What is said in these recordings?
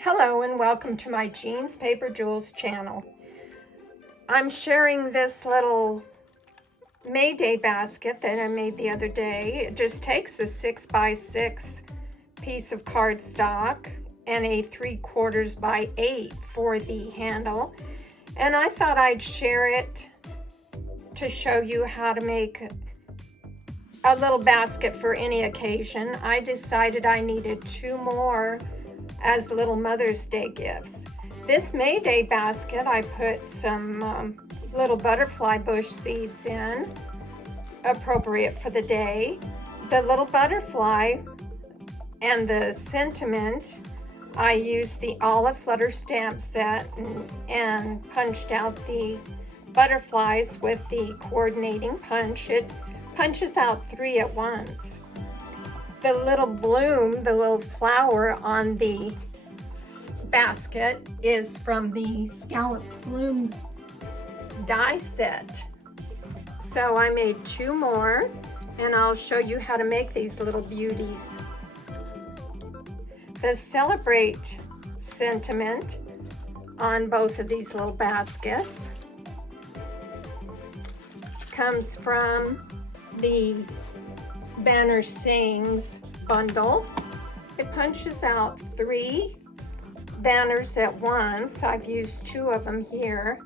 Hello and welcome to my Jeans Paper Jewels channel. I'm sharing this little Mayday basket that I made the other day. It just takes a 6x6 piece of cardstock and a 3/4 by 8 for the handle. And I thought I'd share it to show you how to make a little basket for any occasion. I decided I needed 2 more as little Mother's Day gifts. This May Day basket, I put some little butterfly bush seeds in, appropriate for the day. The little butterfly and the sentiment, I used the Olive Flutter stamp set and punched out the butterflies with the coordinating punch. It punches out 3 at once. The little bloom, the little flower on the basket is from the Scalloped Blooms die set. So I made 2 more and I'll show you how to make these little beauties. The Celebrate sentiment on both of these little baskets comes from the Banner Sayings bundle. It punches out 3 banners at once. I've used 2 of them here.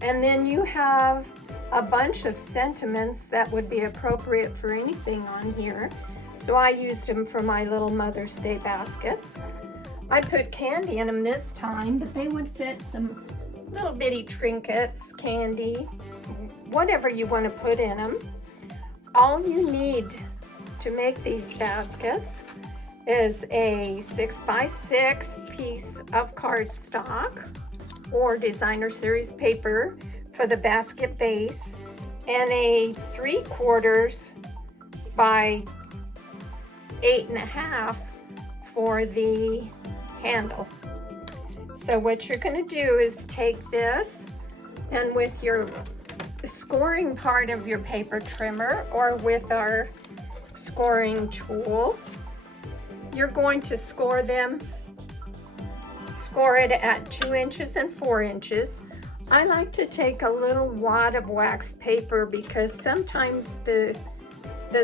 And then you have a bunch of sentiments that would be appropriate for anything on here. So I used them for my little Mother's Day baskets. I put candy in them this time, but they would fit some little bitty trinkets, candy, whatever you want to put in them. All you need to make these baskets is a 6x6 piece of cardstock or designer series paper for the basket base and a 3/4 by 8.5 for the handle. So what you're going to do is take this and with your scoring part of your paper trimmer or with our scoring tool, you're going to score it at 2 inches and 4 inches. I like to take a little wad of wax paper because sometimes the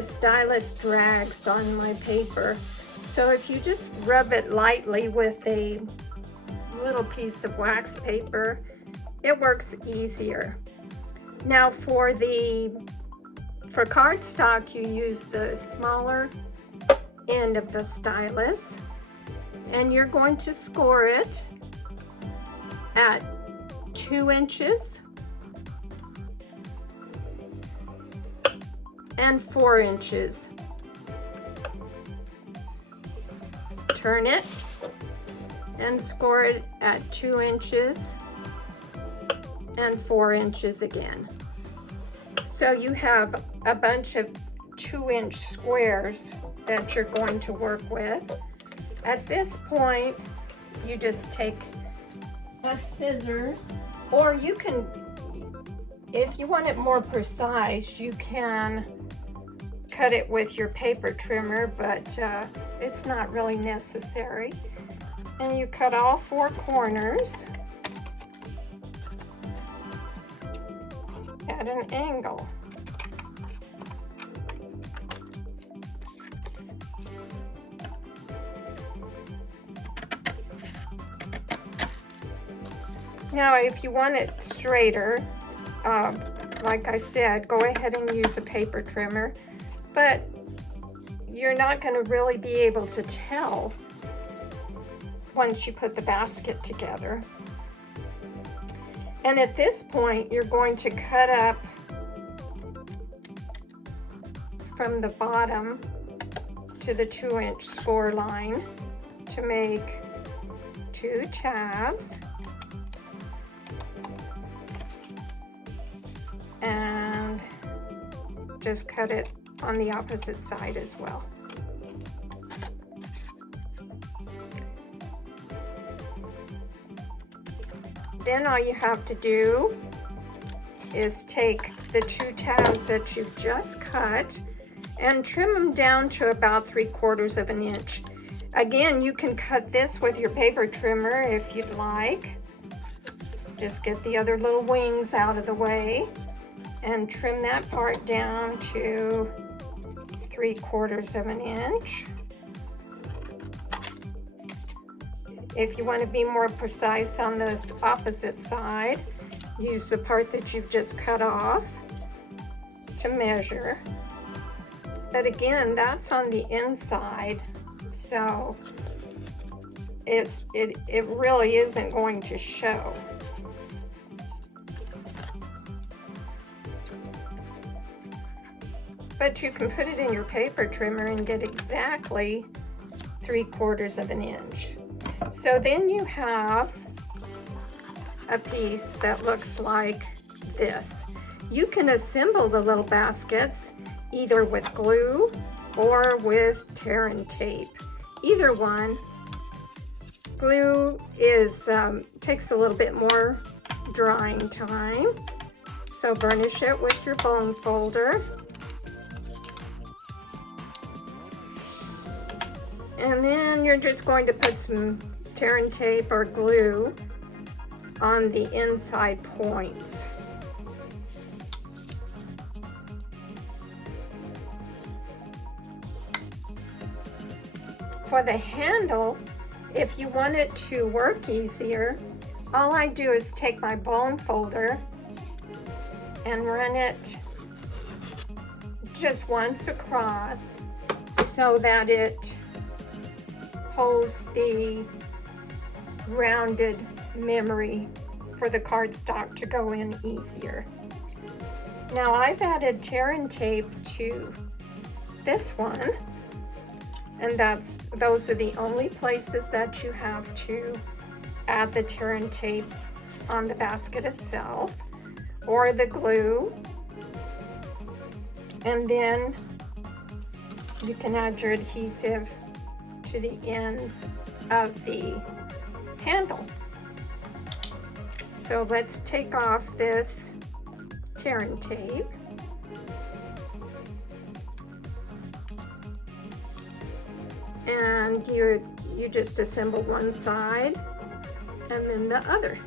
stylus drags on my paper. So if you just rub it lightly with a little piece of wax paper, it works easier. Now for cardstock, you use the smaller end of the stylus and you're going to score it at 2 inches and 4 inches. Turn it and score it at 2 inches and 4 inches again. So you have a bunch of 2-inch squares that you're going to work with. At this point, you just take a scissors, or you can, if you want it more precise, you can cut it with your paper trimmer, but it's not really necessary. And you cut all 4 corners at an angle. Now, if you want it straighter, like I said, go ahead and use a paper trimmer, but you're not going to really be able to tell once you put the basket together. And at this point, you're going to cut up from the bottom to the 2-inch score line to make 2 tabs. And just cut it on the opposite side as well. Then all you have to do is take the 2 tabs that you've just cut and trim them down to about 3/4 of an inch. Again, you can cut this with your paper trimmer if you'd like. Just get the other little wings out of the way and trim that part down to 3/4 of an inch. If you want to be more precise on this opposite side, use the part that you've just cut off to measure. But again, that's on the inside, so it really isn't going to show. But you can put it in your paper trimmer and get exactly 3/4 of an inch. So then you have a piece that looks like this. You can assemble the little baskets either with glue or with tear and tape. Either one. Glue takes a little bit more drying time, so burnish it with your bone folder. And then you're just going to put some tear and tape or glue on the inside points. For the handle, if you want it to work easier, all I do is take my bone folder and run it just once across so that it holds the rounded memory for the cardstock to go in easier. Now I've added tear and tape to this one, and those are the only places that you have to add the tear and tape on the basket itself, or the glue. And then you can add your adhesive to the ends of the handle. So let's take off this tear and tape. And you just assemble one side and then the other.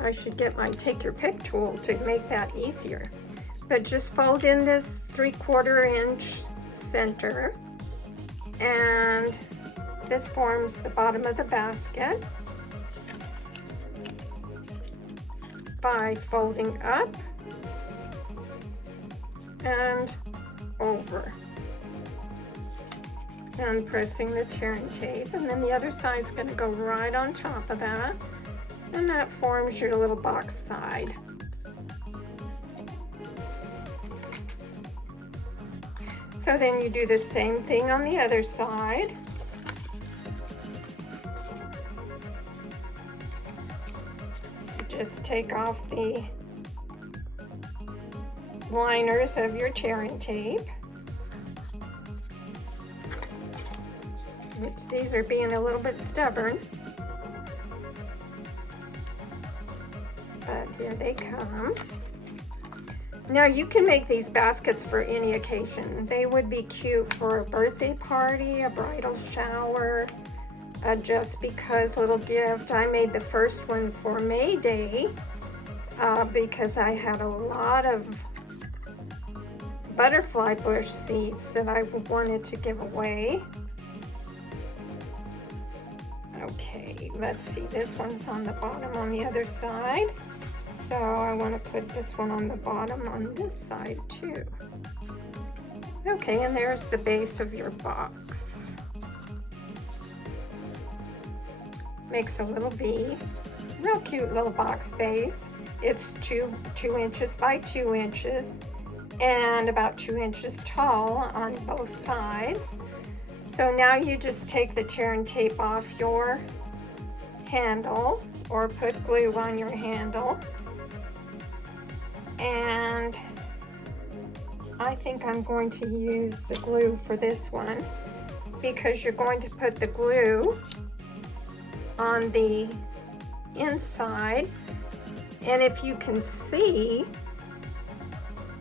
I should get my take your pick tool to make that easier. But just fold in this 3/4 inch center, and this forms the bottom of the basket by folding up and over and pressing the tear and tape, and then the other side's going to go right on top of that, and that forms your little box side. So then you do the same thing on the other side. Just take off the liners of your tear and tape. These are being a little bit stubborn, but here they come. Now you can make these baskets for any occasion. They would be cute for a birthday party, a bridal shower, a just because little gift. I made the first one for May Day because I had a lot of butterfly bush seeds that I wanted to give away. Okay, let's see, this one's on the bottom on the other side. So I want to put this one on the bottom on this side too. Okay, and there's the base of your box. Makes a little V. Real cute little box base. It's 2 inches by 2 inches and about 2 inches tall on both sides. So now you just take the tear and tape off your handle or put glue on your handle. And I think I'm going to use the glue for this one because you're going to put the glue on the inside. And if you can see,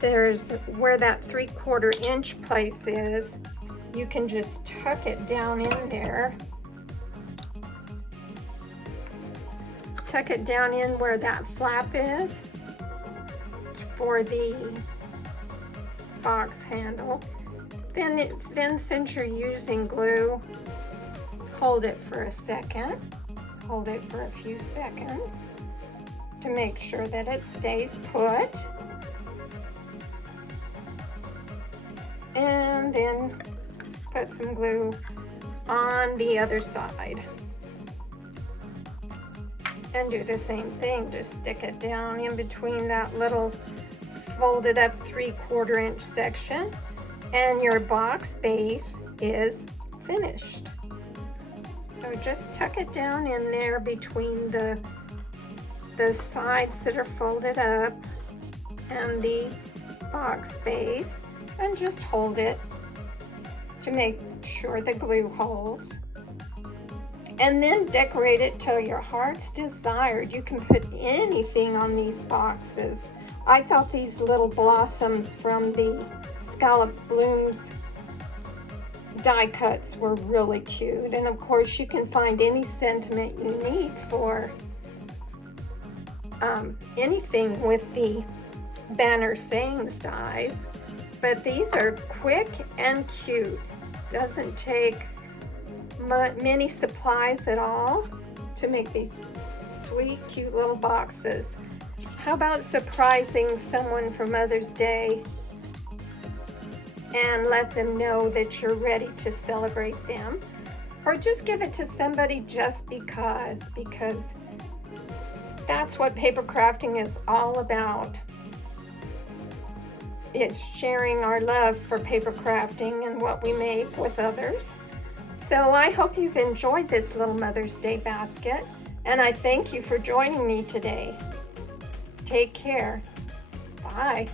there's where that 3/4 inch place is, you can just tuck it down in there. Tuck it down in where that flap is for the box handle. Then since you're using glue, hold it for a second. Hold it for a few seconds to make sure that it stays put. And then put some glue on the other side. And do the same thing, just stick it down in between that little folded up 3/4 inch section, and your box base is finished. So just tuck it down in there between the sides that are folded up and the box base, and just hold it to make sure the glue holds. And then decorate it till your heart's desired. You can put anything on these boxes. I thought these little blossoms from the Scallop Blooms die cuts were really cute. And of course you can find any sentiment you need for anything with the Banner Sayings dies. But these are quick and cute. Doesn't take many supplies at all to make these sweet, cute little boxes. How about surprising someone for Mother's Day and let them know that you're ready to celebrate them? Or just give it to somebody just because that's what paper crafting is all about. It's sharing our love for paper crafting and what we make with others. So I hope you've enjoyed this little Mother's Day basket, and I thank you for joining me today. Take care. Bye.